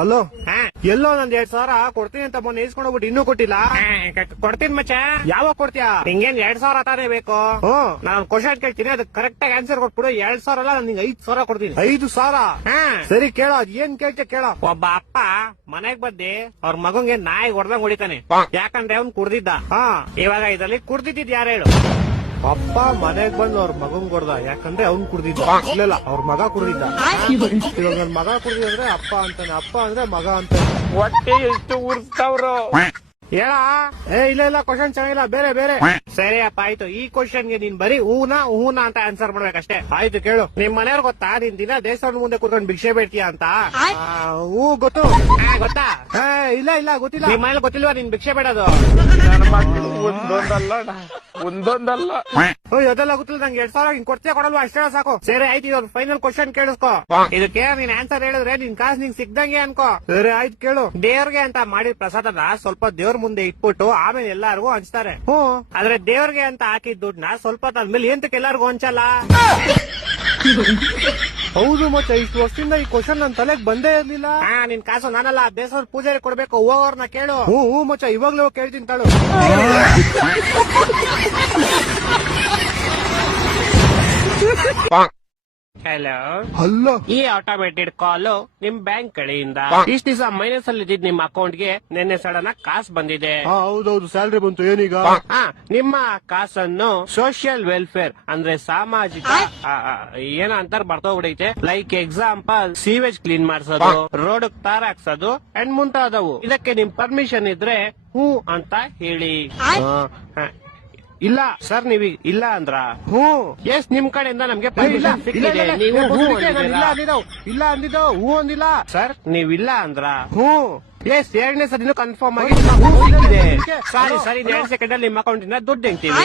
Hello, ಹಾ ಎಲ್ಲೋ ನಂದ್ 2,000 ಕೊಡ್ತೀನಿ ಅಂತ ಮೊನ್ನೆ ಇಸ್ಕೊಂಡ್ ಹೋಗ್ಬಿಟ್ಟು ಇನ್ನೂ ಕೊಟ್ಟಿಲ್ಲ. ಕೊಡ್ತೀನಿ ಮಚ್ಚ. ಯಾವಾಗ ಕೊಡ್ತೀಯಾ? ನಿಂಗೇನ್ 2,000 ತಾನೇ ಬೇಕು? ನಾನು ಕ್ವಶನ್ ಕೇಳ್ತೀನಿ, ಅದಕ್ಕೆ ಕರೆಕ್ಟ್ ಆಗಿ ಆನ್ಸರ್ ಕೊಟ್ಬಿಡು. 2,000 ಅಲ್ಲ, ನಿಂಗೆ 5,000 ಕೊಡ್ತೀನಿ. 5,000? ಹಾ ಸರಿ ಕೇಳೋ, ಅದ್ ಏನ್ ಕೇಳ್ತೀಯ ಕೇಳೋ. ಒಬ್ಬ ಅಪ್ಪ ಮನೆಗ್ ಬಂದಿ ಅವ್ರ ಮಗಂಗೆ ನಾಯಿ ಹೊಡೆದಂಗ್ ಹೊಡಿತಾನೆ, ಯಾಕಂದ್ರೆ ಅವ್ನ್ ಕುಡ್ದಿದ್ದ. ಇವಾಗ ಇದ್ರಲ್ಲಿ ಕುಡ್ದಿದ್ದ ಯಾರು ಹೇಳು? ಅಪ್ಪ ಮನೆಗ್ ಬಂದು ಅವ್ರ ಮಗನ್ ಕೊಡ್ದ, ಯಾಕಂದ್ರೆ ಅವ್ನ್ ಕುಡ್ದಿದ್ದ. ಇಲ್ಲ ಅವ್ರ ಮಗ ಕುಡ್ದಿದ್ದ. ಇವಾಗ ನನ್ ಮಗ ಕುಡ್ದಿದ್ರೆ ಅಪ್ಪ ಅಂತಾನೆ, ಅಪ್ಪ ಅಂದ್ರೆ ಮಗ ಅಂತಾನೆ. ಹೊಟ್ಟೆ ಎಷ್ಟು ಉರ್ಸ್ತಾವ್ರು ಹೇಳ. ಇಲ್ಲ ಕ್ವಶನ್ ಚೆನ್ನಾಗಿಲ್ಲ, ಬೇರೆ ಬೇರೆ. ಸರಿ ಅಪ್ಪ, ಆಯ್ತು. ಈ ಕ್ವಶನ್ಗೆ ನೀನ್ ಬರೀ ಹೂನಾ ಅಂತ ಆನ್ಸರ್ ಮಾಡ್ಬೇಕಷ್ಟೇ. ಆಯ್ತು ಕೇಳು. ನಿಮ್ ಮನೆಯವ್ರು ಗೊತ್ತಾ ನೀನ್ ದಿನ ದೇವಸ್ಥಾನದ ಮುಂದೆ ಕೂತ್ಕೊಂಡು ಭಿಕ್ಷೆ ಬೇಡ್ತೀಯ ಅಂತ? ಹೂ ಗೊತ್ತು. ಗೊತ್ತಾ? ಇಲ್ಲ ಗೊತ್ತಿಲ್ಲ. ನಿಮ್ ಮನೇಲಿ ಗೊತ್ತಿಲ್ವಾ ನೀನ್ ಭಿಕ್ಷೆ ಬೇಡೋದು? ಒಂದೊಂದಲ್ಲ ಅದೆಲ್ಲ ಗೊತ್ತಿಲ್ಲ ನಂಗೆ. 2,000 ಹಿಂಗ್ ಕೊಡ್ತೀಯ ಕೊಡಲ್ವಾ? ಅಷ್ಟೇ ಸಾಕು. ಸರಿ ಆಯ್ತು, ಇದೊಂದು ಫೈನಲ್ ಕ್ವಶನ್ ಕೇಳಿಸ್ಕೊ. ಇದಕ್ಕೆ ನೀನ್ ಆನ್ಸರ್ ಹೇಳಿದ್ರೆ ನಿನ್ ಕಾಸು ನಿಂಗ್ ಸಿಕ್ದಂಗೆ ಅನ್ಕೋ. ಸರಿ ಆಯ್ತು ಕೇಳು. ದೇವ್ರಿಗೆ ಅಂತ ಮಾಡಿದ ಪ್ರಸಾದನ ಸ್ವಲ್ಪ ದೇವ್ರ ಮುಂದೆ ಇಟ್ಬಿಟ್ಟು ಆಮೇಲೆ ಎಲ್ಲಾರ್ಗು ಹಂಚ್ತಾರೆ. ಆದ್ರೆ ದೇವ್ರಿಗೆ ಅಂತ ಹಾಕಿದ ದುಡ್ಡನ್ನ ಸ್ವಲ್ಪ ಆದ್ಮೇಲೆ ಎಂತಕ್ಕೆ ಎಲ್ಲಾರ್ಗು ಹಂಚಲ್ಲ? ಹೌದು ಮಚ್ಚ, ಇಷ್ಟು ವರ್ಷದಿಂದ ಈ ಕ್ವಶನ್ ನನ್ ತಲೆಗ್ ಬಂದೇ ಇರ್ಲಿಲ್ಲ. ನಿನ್ ಕಾಸು ನಾನಲ್ಲ, ದೇವಸ್ಥಾನ ಪೂಜಾರಿ ಕೊಡ್ಬೇಕು. ಹೋಗೋರ್ನ ಕೇಳು. ಹ್ಞೂ ಮಚ್ಚ, ಇವಾಗ್ಲೂ ಕೇಳ್ತೀನಿ ತಾಳು. ಹಲೋ ಹಲೋ, ಈ ಆಟೋಮೇಟೆಡ್ ಕಾಲು ನಿಮ್ ಬ್ಯಾಂಕ್ ಕಡೆಯಿಂದ ಇಷ್ಟ ದಿವಸ ಮೈನಸ್ ಅಲ್ಲಿ ಇದ್ದಿದ್ ನಿಮ್ ಅಕೌಂಟ್ಗೆ ನಿನ್ನೆ ಸಡನ್ ಆಗಿ ಕಾಸು ಬಂದಿದೆ. ಹೌದೌದು, ಸ್ಯಾಲ್ರಿ ಬಂತು. ಏನೀಗ? ನಿಮ್ಮ ಕಾಸನ್ನು ಸೋಷಿಯಲ್ ವೆಲ್ಫೇರ್ ಅಂದ್ರೆ ಸಾಮಾಜಿಕ ಏನ ಅಂತಾರ ಬರ್ತೋಗ್ಬಿಡೈತೆ. ಲೈಕ್ ಎಕ್ಸಾಂಪಲ್ ಸೀವೇಜ್ ಕ್ಲೀನ್ ಮಾಡ್ಸೋದು, ರೋಡ್ ತಾರ ಹಾಕ್ಸೋದು ಅಂಡ್ ಮುಂತಾದವು. ಇದಕ್ಕೆ ನಿಮ್ ಪರ್ಮಿಷನ್ ಇದ್ರೆ ಹೂ ಅಂತ ಹೇಳಿ. ಇಲ್ಲ ಸರ್, ನೀವ್ ಇಲ್ಲ ಅಂದ್ರ ಎಸ್ ನಿಮ್ ಕಡೆಯಿಂದ ನಮ್ಗೆ ಪರ್ಮಿಷನ್ ಸಿಕ್ಕಿದೆ. ನೀವು ಇಲ್ಲ ಅಂದಿದ್ದು ಹೂ ಅಂದಿಲ್ಲ ಸರ್, ನೀವ್ ಇಲ್ಲ ಅಂದ್ರ ಎಸ್ 2ನೇ ಸರಿನೂ ಕನ್ಫರ್ಮ್ ಆಗಿ ಸಿಕ್ಕಿದೆ. ಸರಿ 2 ಸೆಕೆಂಡ್ ಅಲ್ಲಿ ನಿಮ್ಮ ಅಕೌಂಟ್ ಇಂದ ದುಡ್ಡು ಹೆಂಗ್ತೀವಿ.